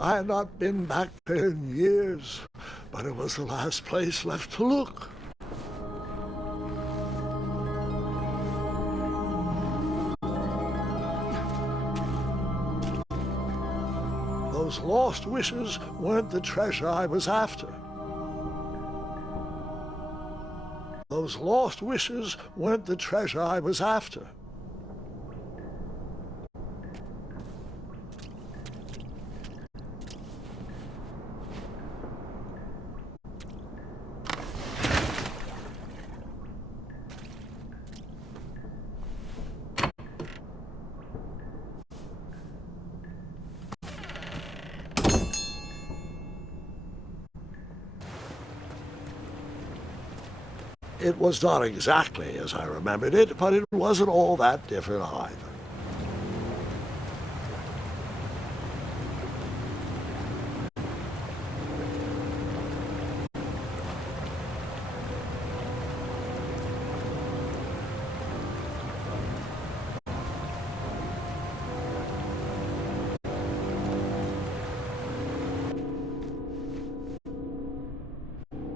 I had not been back there in years, but it was the last place left to look. Those lost wishes weren't the treasure I was after. Those lost wishes weren't the treasure I was after. It was not exactly as I remembered it, but it wasn't all that different either.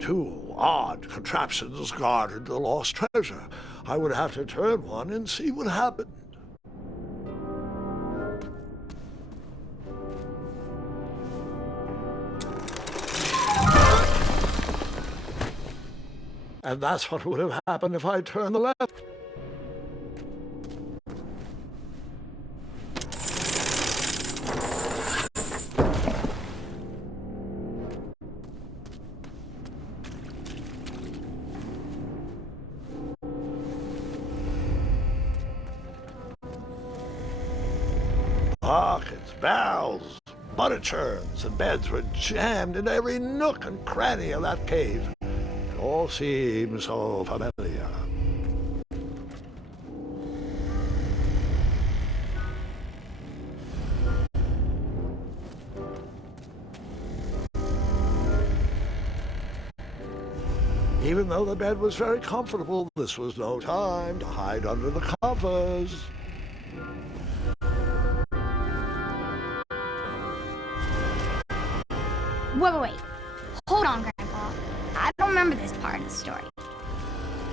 Two odd contraptions guarded the lost treasure. I would have to turn one and see what happened. And that's what would have happened if I turned the left. Buckets, barrels, butter churns, and beds were jammed in every nook and cranny of that cave. It all seems so familiar. Even though the bed was very comfortable, this was no time to hide under the covers. Wait. Hold on, Grandpa. I don't remember this part of the story.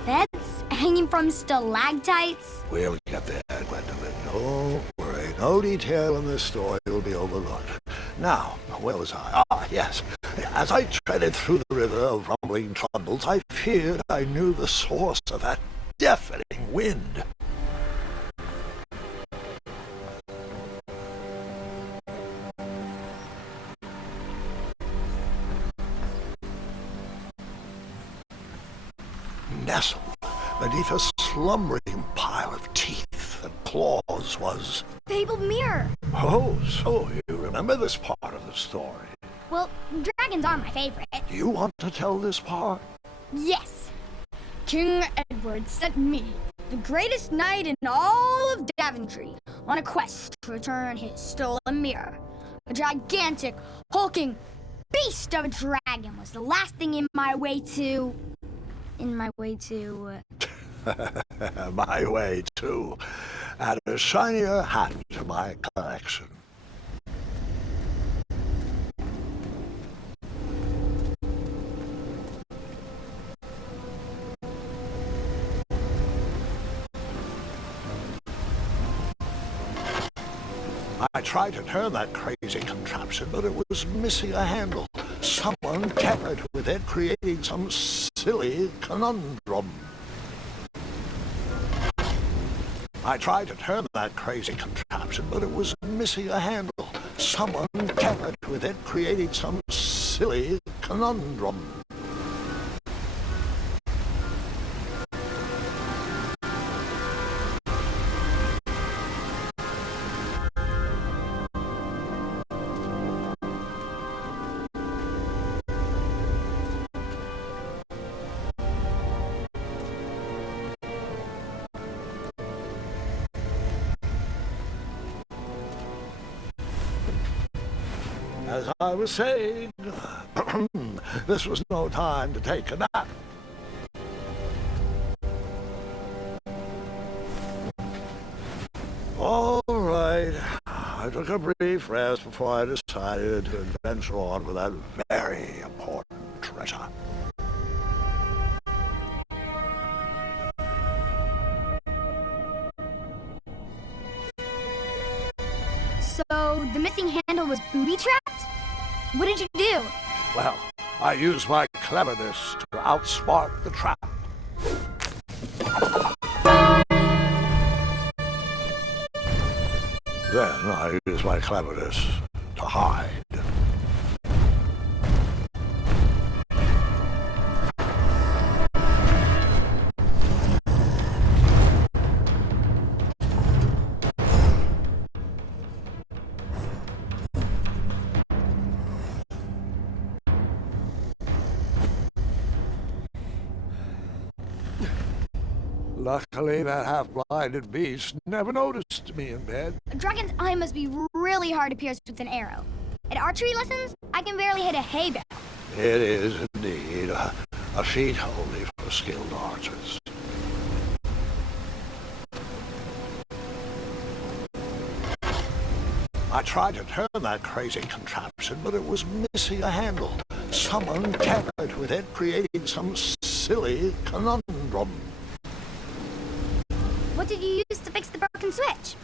Beds hanging from stalactites? We'll get there, Gwendolyn. Don't worry. No detail in this story will be overlooked. Now, where was I? Ah, yes. As I treaded through the river of rumbling troubles, I feared I knew the source of that deafening wind. Nestled beneath a slumbering pile of teeth and claws was... Fabled mirror. Oh, so you remember this part of the story? Well, dragons are my favorite. Do you want to tell this part? Yes. King Edward sent me, the greatest knight in all of Daventry, on a quest to return his stolen mirror. A gigantic, hulking beast of a dragon was the last thing in my way to... My way too. Add a shinier hat to my collection. I tried to turn that crazy contraption, but it was missing a handle. Someone tampered with it, creating some silly conundrum. I tried to turn that crazy contraption, but it was missing a handle. Someone tampered with it, creating some silly conundrum. As I was saying, this was no time to take a nap. All right, I took a brief rest before I decided to adventure on with that very important treasure. So, the missing handle was booby-trapped? What did you do? Well, I used my cleverness to outsmart the trap. Then I used my cleverness to hide. Luckily, that half-blinded beast never noticed me in bed. A dragon's eye must be really hard to pierce with an arrow. At archery lessons, I can barely hit a hay bale. It is indeed a feat only for skilled archers. I tried to turn that crazy contraption, but it was missing a handle. Someone tampered with it, creating some silly conundrum. What did you use to fix the broken switch?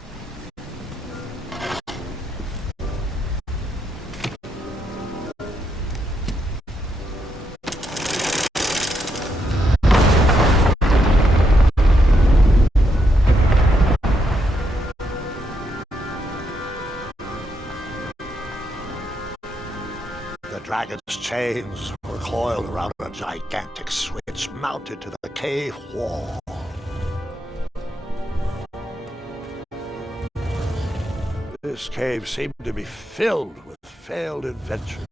The dragon's chains were coiled around a gigantic switch mounted to the cave wall. This cave seemed to be filled with failed adventures.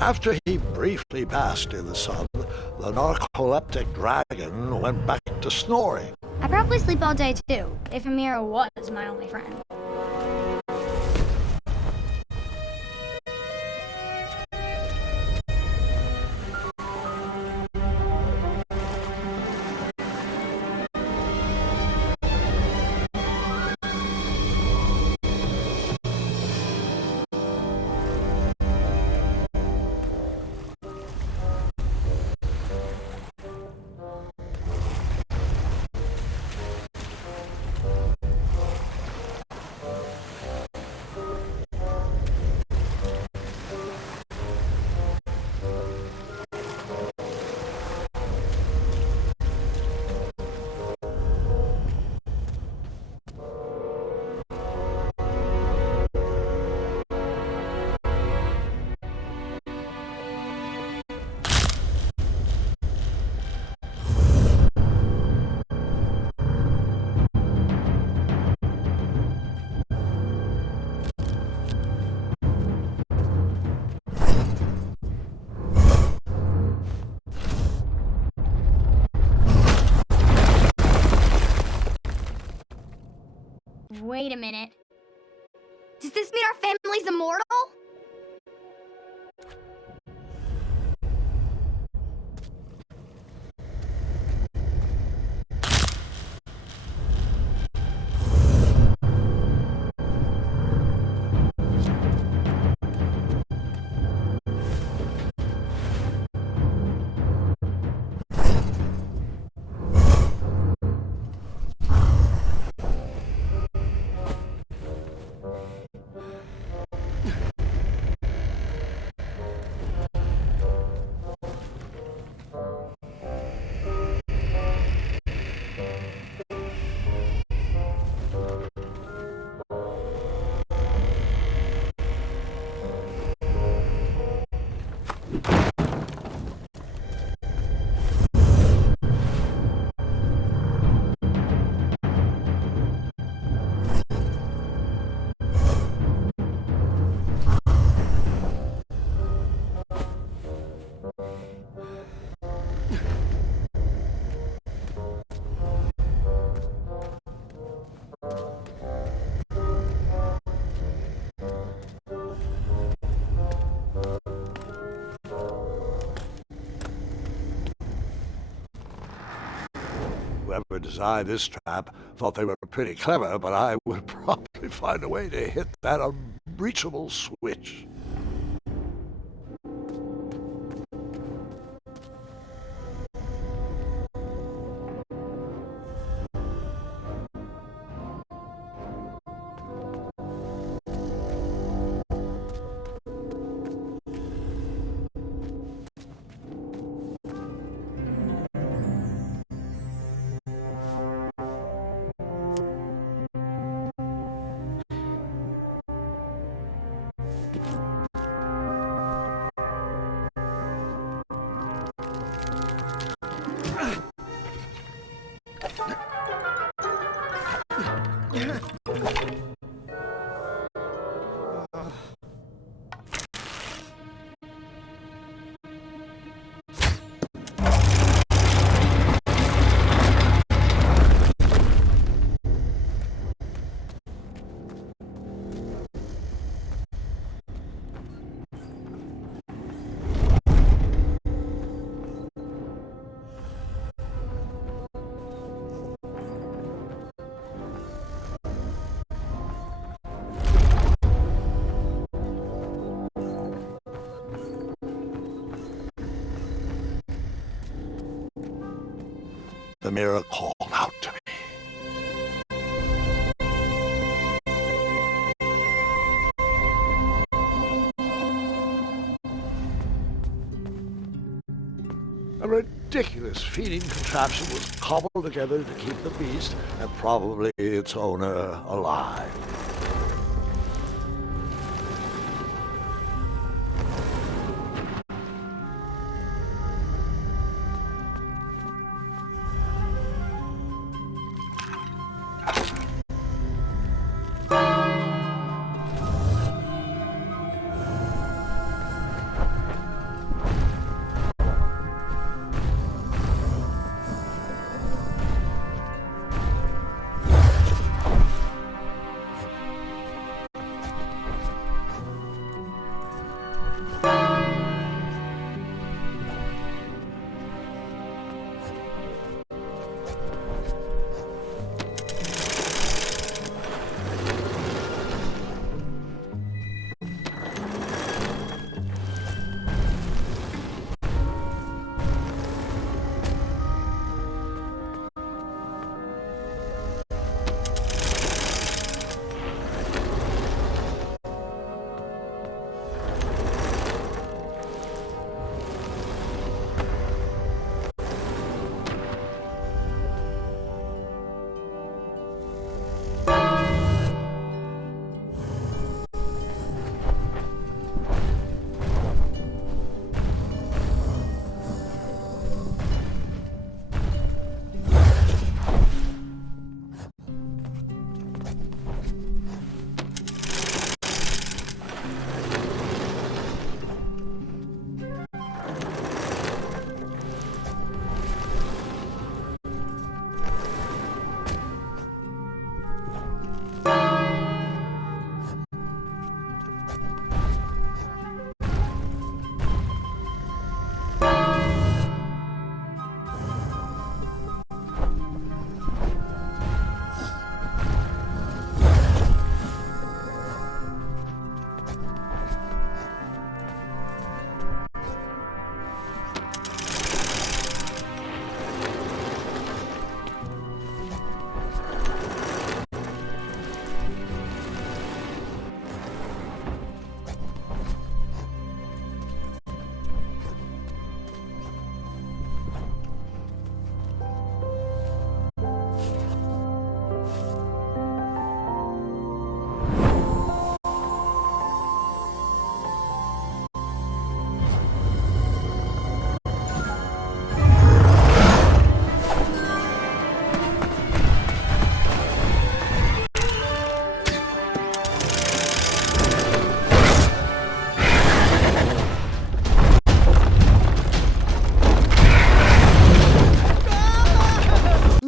After he briefly basked in the sun, the narcoleptic dragon went back to snoring. I probably sleep all day too, if Amira was my only friend. Wait a minute. Does this mean our family's immortal? designed this trap thought they were pretty clever, but I would probably find a way to hit that unreachable switch. The mirror called out to me. A ridiculous feeding contraption was cobbled together to keep the beast and probably its owner alive.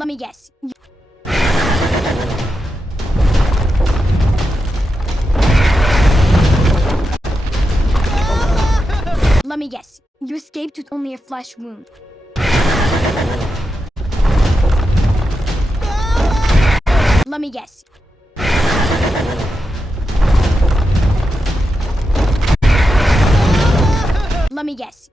Let me guess. Let me guess. You escaped with only a flesh wound. Let me guess. Let me guess.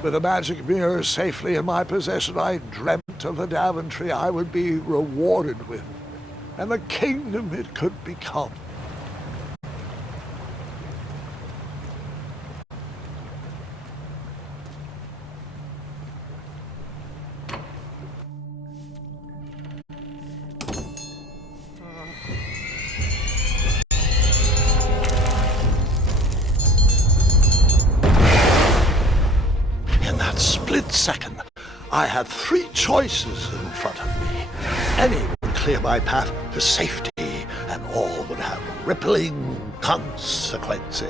With the magic mirror safely in my possession, I dreamt of the Daventry I would be rewarded with, and the kingdom it could become. Split second, I had three choices in front of me. Any would clear my path to safety, and all would have rippling consequences.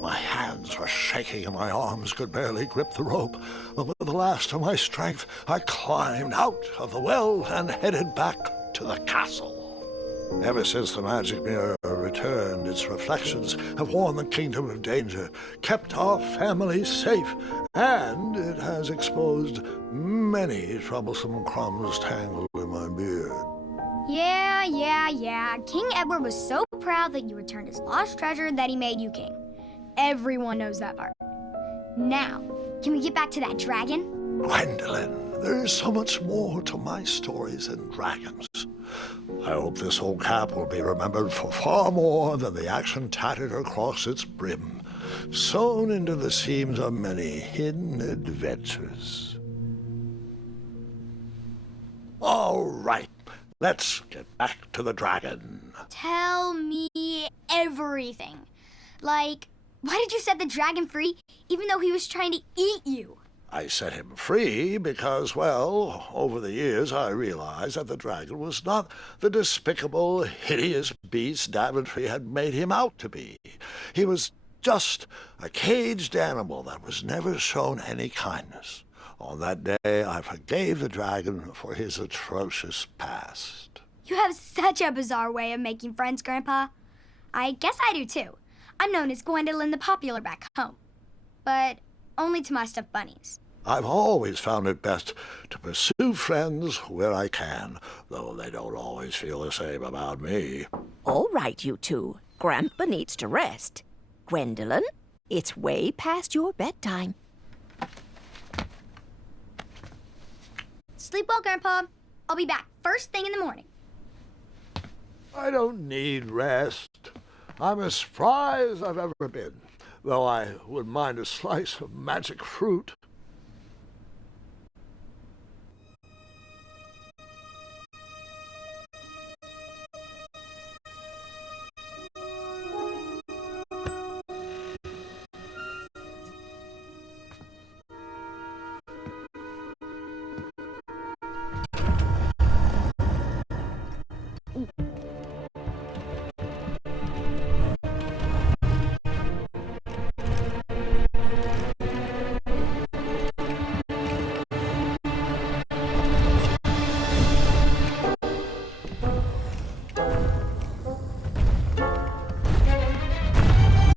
My hands were shaking and my arms could barely grip the rope, but with the last of my strength, I climbed out of the well and headed back to the castle. Ever since the magic mirror returned, its reflections have warned the kingdom of danger, kept our family safe, and it has exposed many troublesome crumbs tangled in my beard. Yeah. King Edward was so proud that you returned his lost treasure that he made you king. Everyone knows that part. Now, can we get back to that dragon? Gwendolyn, there is so much more to my stories than dragons. I hope this old cap will be remembered for far more than the action tattered across its brim, sewn into the seams of many hidden adventures. All right, let's get back to the dragon. Tell me everything. Like, why did you set the dragon free even though he was trying to eat you. I set him free because, well, over the years I realized that the dragon was not the despicable, hideous beast Daventry had made him out to be. He was just a caged animal that was never shown any kindness. On that day I forgave the dragon for his atrocious past. You have such a bizarre way of making friends, Grandpa. I guess I do too. I'm known as Gwendolyn the Popular back home. But only to my stuffed bunnies. I've always found it best to pursue friends where I can, though they don't always feel the same about me. All right, you two. Grandpa needs to rest. Gwendolyn, it's way past your bedtime. Sleep well, Grandpa. I'll be back first thing in the morning. I don't need rest. I'm as spry as I've ever been, though I wouldn't mind a slice of magic fruit.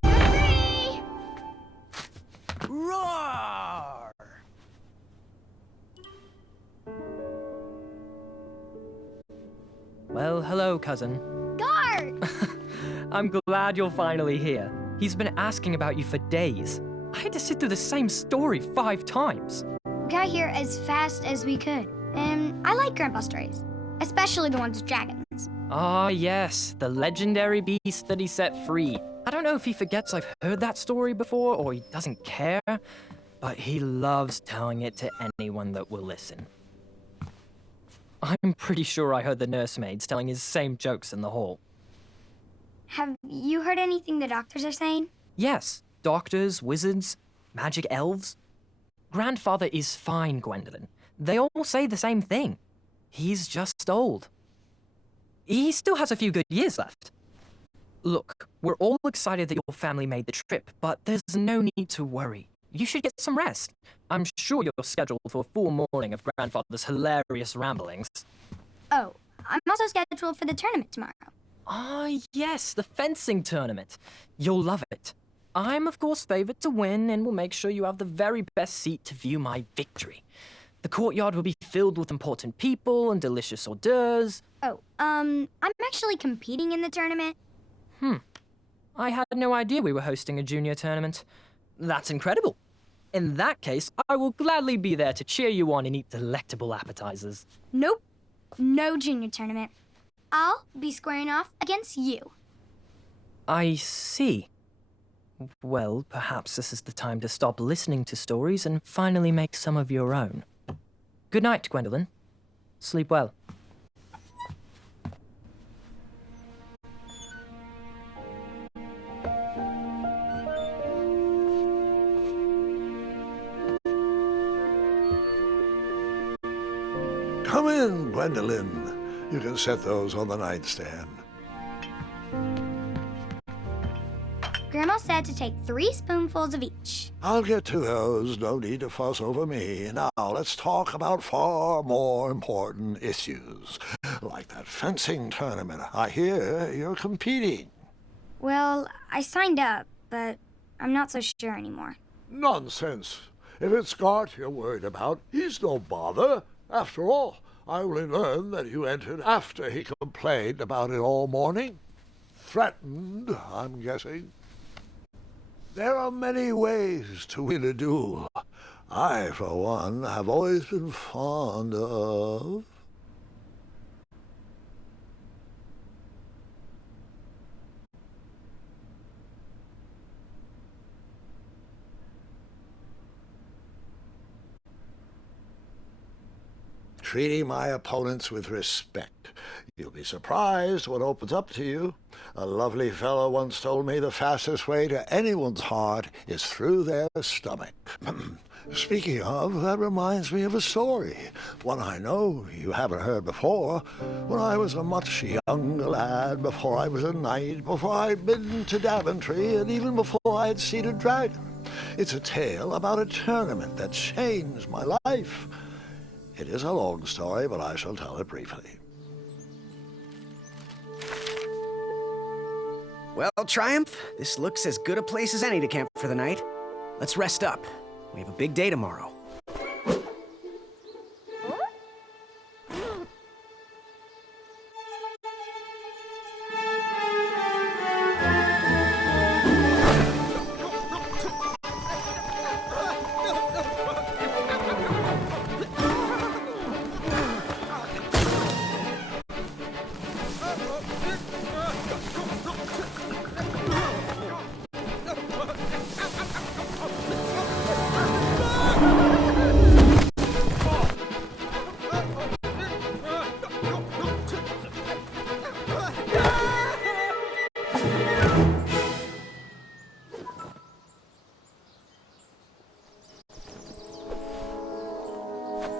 Hurry! Roar! Well, hello, cousin. Guard! I'm glad you're finally here. He's been asking about you for days. I had to sit through the same story 5 times. We got here as fast as we could. And I like Grandpa stories, especially the ones with dragons. Ah, yes, the legendary beast that he set free. I don't know if he forgets I've heard that story before or he doesn't care, but he loves telling it to anyone that will listen. I'm pretty sure I heard the nursemaids telling his same jokes in the hall. Have you heard anything the doctors are saying? Yes, doctors, wizards, magic elves. Grandfather is fine, Gwendolyn. They all say the same thing. He's just old. He still has a few good years left. Look, we're all excited that your family made the trip, but there's no need to worry. You should get some rest. I'm sure you're scheduled for a full morning of Grandfather's hilarious ramblings. Oh, I'm also scheduled for the tournament tomorrow. Ah, yes, the fencing tournament. You'll love it. I'm, of course, favored to win and will make sure you have the very best seat to view my victory. The courtyard will be filled with important people and delicious hors d'oeuvres. Oh, I'm actually competing in the tournament. I had no idea we were hosting a junior tournament. That's incredible. In that case, I will gladly be there to cheer you on and eat delectable appetizers. Nope, no junior tournament. I'll be squaring off against you. I see. Well, perhaps this is the time to stop listening to stories and finally make some of your own. Good night, Gwendolyn. Sleep well. Come in, Gwendolyn. You can set those on the nightstand. Grandma said to take 3 spoonfuls of each. I'll get to those. No need to fuss over me. Now, let's talk about far more important issues, like that fencing tournament. I hear you're competing. Well, I signed up, but I'm not so sure anymore. Nonsense. If it's Scott you're worried about, he's no bother. After all, I only learned that you entered after he complained about it all morning. Threatened, I'm guessing. There are many ways to win a duel. I, for one, have always been fond of... treating my opponents with respect. You'll be surprised what opens up to you. A lovely fellow once told me the fastest way to anyone's heart is through their stomach. Speaking of, that reminds me of a story, one I know you haven't heard before. When I was a much younger lad, before I was a knight, before I'd been to Daventry, and even before I'd seen a dragon. It's a tale about a tournament that changed my life. It is a long story, but I shall tell it briefly. Well, Triumph, this looks as good a place as any to camp for the night. Let's rest up. We have a big day tomorrow.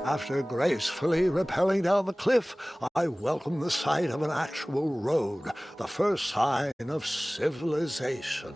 After gracefully rappelling down the cliff, I welcomed the sight of an actual road, the first sign of civilization.